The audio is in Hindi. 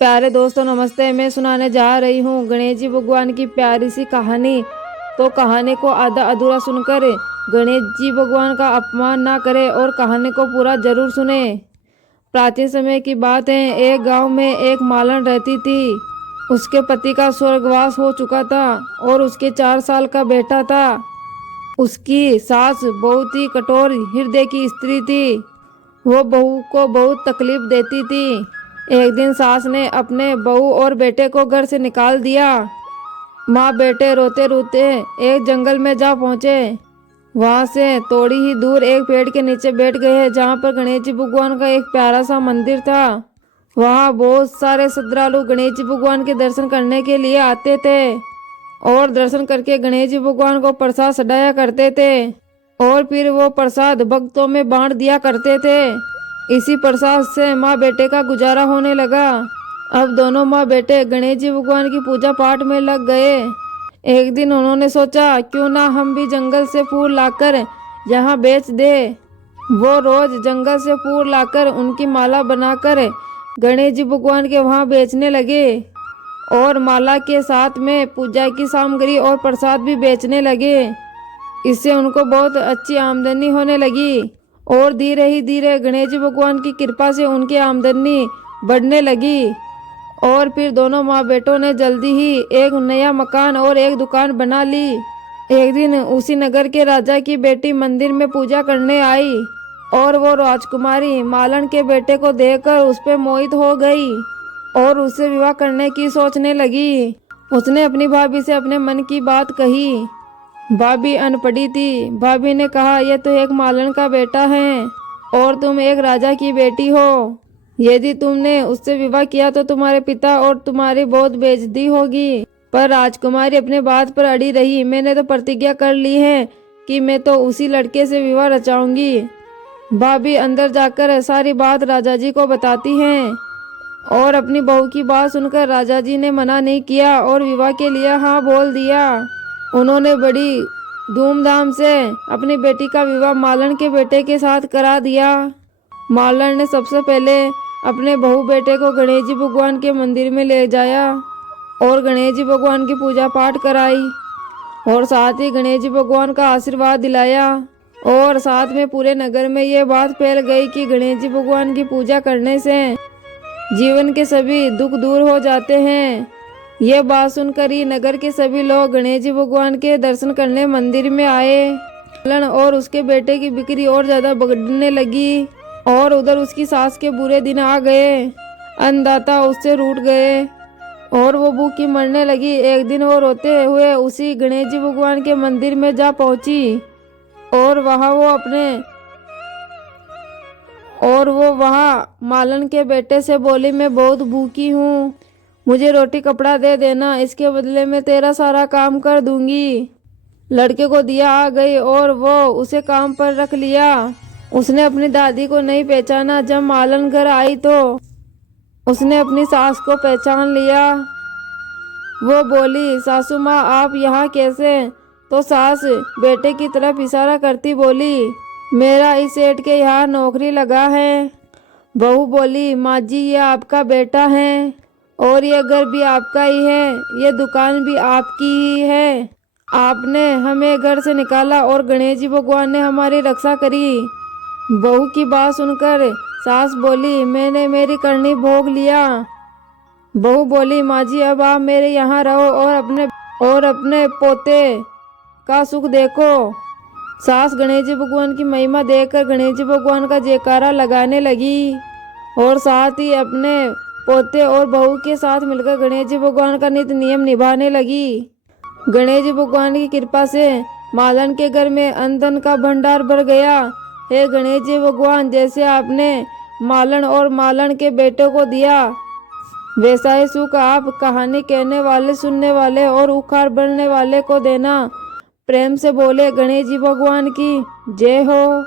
प्यारे दोस्तों नमस्ते। मैं सुनाने जा रही हूँ गणेश जी भगवान की प्यारी सी कहानी। तो कहानी को आधा अधूरा सुनकर गणेश जी भगवान का अपमान ना करें और कहानी को पूरा जरूर सुने। प्राचीन समय की बात है। एक गांव में एक मालन रहती थी। उसके पति का स्वर्गवास हो चुका था और उसके 4 साल का बेटा था। उसकी सास बहुत ही कठोर हृदय की स्त्री थी। वो बहू को बहुत तकलीफ देती थी। एक दिन सास ने अपने बहू और बेटे को घर से निकाल दिया। माँ बेटे रोते रोते एक जंगल में जा पहुँचे। वहाँ से थोड़ी ही दूर एक पेड़ के नीचे बैठ गए जहाँ पर गणेश जी भगवान का एक प्यारा सा मंदिर था। वहाँ बहुत सारे श्रद्धालु गणेश जी भगवान के दर्शन करने के लिए आते थे और दर्शन करके गणेश जी भगवान को प्रसाद चढ़ाया करते थे और फिर वो प्रसाद भक्तों में बांट दिया करते थे। इसी प्रसाद से माँ बेटे का गुजारा होने लगा। अब दोनों माँ बेटे गणेश जी भगवान की पूजा पाठ में लग गए। एक दिन उन्होंने सोचा क्यों ना हम भी जंगल से फूल लाकर यहाँ बेच दे। वो रोज जंगल से फूल लाकर उनकी माला बनाकर गणेश जी भगवान के वहाँ बेचने लगे और माला के साथ में पूजा की सामग्री और प्रसाद भी बेचने लगे। इससे उनको बहुत अच्छी आमदनी होने लगी और धीरे ही धीरे गणेश जी भगवान की कृपा से उनकी आमदनी बढ़ने लगी। और फिर दोनों माँ बेटों ने जल्दी ही एक नया मकान और एक दुकान बना ली। एक दिन उसी नगर के राजा की बेटी मंदिर में पूजा करने आई और वो राजकुमारी मालन के बेटे को देखकर उस पर मोहित हो गई और उससे विवाह करने की सोचने लगी। उसने अपनी भाभी से अपने मन की बात कही। भाभी अनपढ़ी थी। भाभी ने कहा यह तो एक मालन का बेटा है और तुम एक राजा की बेटी हो। यदि तुमने उससे विवाह किया तो तुम्हारे पिता और तुम्हारी बहुत बेइज्जती होगी। पर राजकुमारी अपने बात पर अड़ी रही। मैंने तो प्रतिज्ञा कर ली है कि मैं तो उसी लड़के से विवाह रचाऊंगी। भाभी अंदर जाकर सारी बात राजा जी को बताती हैं और अपनी बहू की बात सुनकर राजा जी ने मना नहीं किया और विवाह के लिए हाँ बोल दिया। उन्होंने बड़ी धूमधाम से अपनी बेटी का विवाह मालन के बेटे के साथ करा दिया। मालन ने सबसे पहले अपने बहू बेटे को गणेश जी भगवान के मंदिर में ले जाया और गणेश जी भगवान की पूजा पाठ कराई और साथ ही गणेश जी भगवान का आशीर्वाद दिलाया। और साथ में पूरे नगर में ये बात फैल गई कि गणेश जी भगवान की पूजा करने से जीवन के सभी दुख दूर हो जाते हैं। ये बात सुनकर ही नगर के सभी लोग गणेश जी भगवान के दर्शन करने मंदिर में आए। मालन और उसके बेटे की बिक्री और ज्यादा बढ़ने लगी और उधर उसकी सास के बुरे दिन आ गए। अन्नदाता उससे रूठ गए और वो भूखी मरने लगी। एक दिन वो रोते हुए उसी गणेश जी भगवान के मंदिर में जा पहुंची और वहाँ मालन के बेटे से बोली मैं बहुत भूखी हूँ, मुझे रोटी कपड़ा दे देना, इसके बदले में तेरा सारा काम कर दूंगी। लड़के को दिया आ गई और वो उसे काम पर रख लिया। उसने अपनी दादी को नहीं पहचाना। जब मालन घर आई तो उसने अपनी सास को पहचान लिया। वो बोली सासू माँ आप यहाँ कैसे? तो सास बेटे की तरफ इशारा करती बोली मेरा इस सेठ के यहाँ नौकरी लगा है। बहू बोली माँ जी ये आपका बेटा है और ये घर भी आपका ही है, ये दुकान भी आपकी ही है। आपने हमें घर से निकाला और गणेश जी भगवान ने हमारी रक्षा करी। बहू की बात सुनकर सास बोली मैंने मेरी करनी भोग लिया। बहू बोली माँ जी अब आप मेरे यहाँ रहो और अपने पोते का सुख देखो। सास गणेश जी भगवान की महिमा देखकर गणेश जी भगवान का जयकारा लगाने लगी और साथ ही अपने पोते और बहू के साथ मिलकर गणेश जी भगवान का नित्य नियम निभाने लगी। गणेश जी भगवान की कृपा से मालन के घर में अन्न धन का भंडार भर गया। हे गणेश जी भगवान जैसे आपने मालन और मालन के बेटों को दिया वैसा ही सुख आप कहानी कहने वाले, सुनने वाले और उखाड़ भरने वाले को देना। प्रेम से बोले गणेश जी भगवान की जय हो।